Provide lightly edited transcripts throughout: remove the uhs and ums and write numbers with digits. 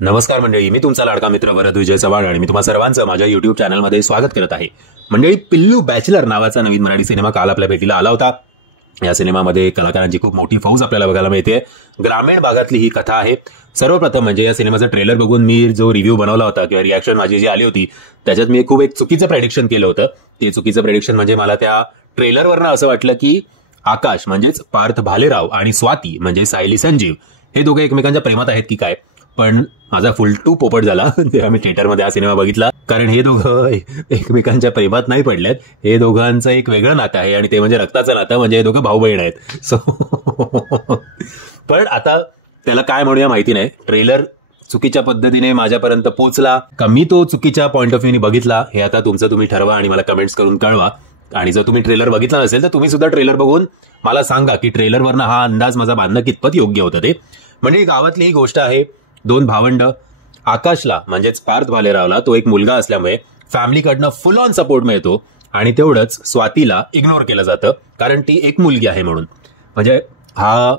नमस्कार मंडळी, मी तुमचा लाडका मित्र वरद विजय चव्हाण आणि मी तुम्हा सर्वांचं माझ्या युट्यूब चॅनलमध्ये स्वागत करत आहे. मंडळी, पिल्लू बॅचलर नावाचा नवीन मराठी सिनेमा काल आपल्या भेटीला आला होता. या सिनेमामध्ये कलाकारांची खूप मोठी फौज आपल्याला बघायला मिळते. ग्रामीण भागातली ही कथा आहे. सर्वप्रथम म्हणजे या सिनेमाचं ट्रेलर बघून मी जो रिव्ह्यू बनवला होता किंवा रिॲक्शन माझी जी आली होती त्याच्यात मी खूप एक चुकीचं प्रेडिक्शन केलं होतं. ते चुकीचं प्रेडिक्शन म्हणजे मला त्या ट्रेलरवरनं असं वाटलं की आकाश म्हणजेच पार्थ भालेराव आणि स्वाती म्हणजे सायली संजीव हे दोघे एकमेकांच्या प्रेमात आहेत की काय. पण माझा फुलटू पोपट झाला तेव्हा मी थिएटरमध्ये हा सिनेमा बघितला, कारण हे दोघं एकमेकांच्या प्रेमात नाही पडलेत. हे दोघांचं एक वेगळं नातं आहे आणि ते म्हणजे रक्ताचं नातं, म्हणजे हे दोघं भाऊ बहीण आहेत. सो पण आता त्याला काय म्हणूया माहिती नाही. ट्रेलर चुकीच्या पद्धतीने माझ्यापर्यंत पोहोचला का मी तो चुकीच्या पॉईंट ऑफ व्ह्यूने बघितला हे आता तुमचं तुम्ही ठरवा आणि मला कमेंट्स करून कळवा. आणि जर तुम्ही ट्रेलर बघितला नसेल तर तुम्ही सुद्धा ट्रेलर बघून मला सांगा की ट्रेलरवरनं हा अंदाज माझा बांधणं कितपत योग्य होतं ते. म्हणजे गावातली ही गोष्ट आहे. दोन भावंड, आकाशला म्हणजेच पार्थ भालेरावला तो एक मुलगा असल्यामुळे फॅमिलीकडनं फुल ऑन सपोर्ट मिळतो आणि तेवढंच स्वातीला इग्नोर केलं जातं कारण ती एक मुलगी आहे म्हणून. म्हणजे हा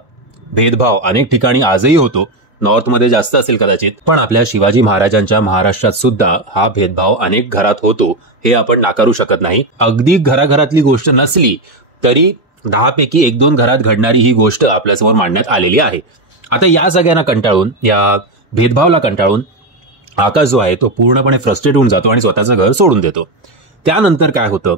भेदभाव अनेक ठिकाणी आजही होतो. नॉर्थमध्ये जास्त असेल कदाचित, पण आपल्या शिवाजी महाराजांच्या महाराष्ट्रात सुद्धा हा भेदभाव अनेक घरात होतो हे आपण नाकारू शकत नाही. अगदी घराघरातली गोष्ट नसली तरी 10 पैकी 1-2 घरात घडणारी ही गोष्ट आपल्यासमोर मांडण्यात आलेली आहे. आता या सगळ्यांना कंटाळून, या भेदभावाला कंटाळून आकाश जो आहे तो पूर्णपणे फ्रस्ट्रेट होऊन जातो आणि स्वतःचं घर सोडून देतो. त्यानंतर काय होतं,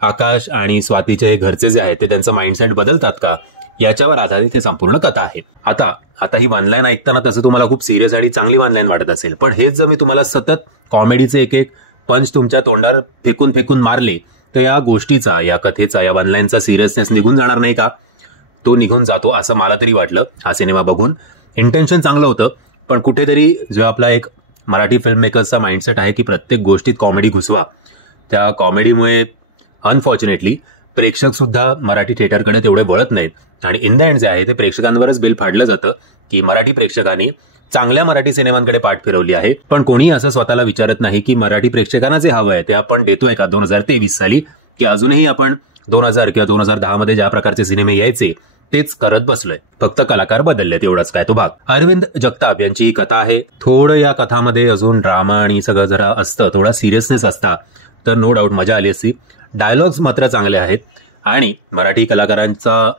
आकाश आणि स्वातीचे घरचे जे आहेत ते त्यांचं माइंडसेट बदलतात का याच्यावर आधारित हे संपूर्ण कथा आहे. आता ही वनलाईन ऐकताना तसं तुम्हाला खूप सिरियस आणि चांगली वनलाईन वाटत असेल, पण हेच जर मी तुम्हाला सतत कॉमेडीचे एक पंच तुमच्या तोंडावर फेकून फेकून मारले तर या गोष्टीचा, या कथेचा, या वनलाईनचा सिरियसनेस निघून जाणार नाही का? तो निघून जातो असं मला तरी वाटलं हा सिनेमा बघून. इंटेन्शन चांगलं होतं, पण कुठेतरी जो आपला एक मराठी फिल्म मेकर्सचा माइंडसेट आहे की प्रत्येक गोष्टीत कॉमेडी घुसवा, त्या कॉमेडीमुळे अनफॉर्च्युनेटली प्रेक्षक सुद्धा मराठी थिएटरकडे तेवढे वळत नाहीत आणि इन द एंड जे आहे ते प्रेक्षकांवरच बिल फाडलं जातं की मराठी प्रेक्षकांनी चांगल्या मराठी सिनेमांकडे पाठ फिरवली आहे. पण कोणी असं स्वतःला विचारत नाही की मराठी प्रेक्षकांना जे हवं आहे ते आपण देतोय का 2023 साली, की अजूनही आपण 2000 किंवा 2010 मध्ये ज्या प्रकारचे सिनेमे यायचे तेच करत बसलोय, फक्त कलाकार बदलले तेवढाच काय तो भाग. अरविंद जगताप यांची ही कथा आहे. थोडं या कथामध्ये अजून ड्रामा आणि सगळं जरा असतं, थोडा सिरियसनेस असता तर नो डाऊट मजा आली असती. डायलॉग्स मात्र चांगले आहेत आणि मराठी कलाकारांचा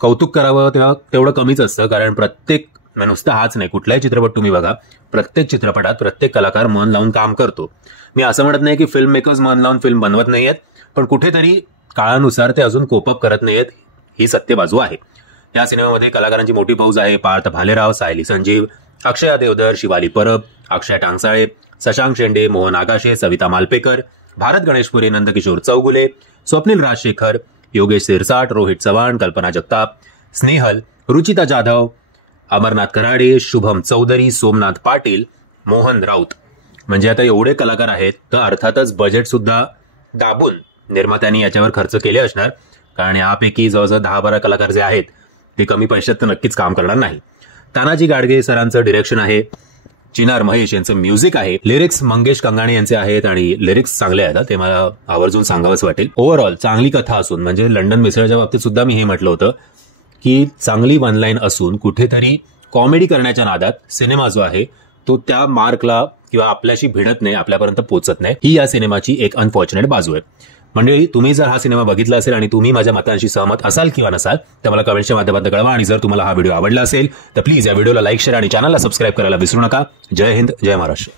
कौतुक करावं तेवढं कमीच असतं, कारण प्रत्येक, नुसतं हाच नाही, कुठलाही चित्रपट तुम्ही बघा, प्रत्येक चित्रपटात प्रत्येक कलाकार मन लावून काम करतो. मी असं म्हणत नाही की फिल्म मेकर्स मन लावून फिल्म बनवत नाहीयेत, पण कुठेतरी काळानुसार ते अजून कोपअप करत नाहीयेत, ही सत्य बाजू आहे. या सिनेमामध्ये कलाकारांची मोठी फौज आहे. पार्थ भालेराव, सायली संजीव, अक्षया देवधर, शिवाली परब, अक्षय टांगसाळे, शशांक शेंडे, मोहन आगाशे, सविता मालपेकर, भारत गणेशपुरे, नंदकिशोर चौगुले, स्वप्नील राजशेखर, योगेश सिरसाट, रोहित चव्हाण, कल्पना जगताप, स्नेहल, रुचिता जाधव, अमरनाथ कराडे, शुभम चौधरी, सोमनाथ पाटील, मोहन राऊत. म्हणजे आता एवढे कलाकार आहेत तर अर्थातच बजेट सुद्धा दाबून निर्मात्यांनी याच्यावर खर्च केले असणार, कारण यापैकी जवळजवळ 10-12 कलाकार जे आहेत ते कमी पैशात तर नक्कीच काम करणार नाही. तानाजी गाडगे सरांचं डिरेक्शन आहे. चिनार महेश यांचं म्युझिक आहे. लिरिक्स मंगेश कंगाणे यांचे आहेत आणि लिरिक्स चांगले आहेत, ते मला आवर्जून सांगावंच वाटेल. ओव्हरऑल चांगली कथा असून, म्हणजे लंडन मिसळच्या बाबतीत सुद्धा मी हे म्हटलं होतं की चांगली वनलाईन असून कुठेतरी कॉमेडी करण्याच्या नादात सिनेमा जो आहे तो त्या मार्कला किंवा आपल्याशी भिडत नाही, आपल्यापर्यंत पोहोचत नाही, ही या सिनेमाची एक अनफॉर्च्युनेट बाजू आहे. म्हणजे तुम्ही जर हा सिनेमा बघितला असेल आणि तुम्ही माझ्या मतांशी सहमत असाल किंवा नसाल तर मला कमेंटच्या माध्यमातून कळवा. आणि जर तुम्हाला हा व्हिडिओ आवडला असेल तर प्लीज या व्हिडिओला लाईक, शेअर आणि चॅनलला सबस्क्राईब करायला विसरू नका. जय हिंद, जय महाराष्ट्र.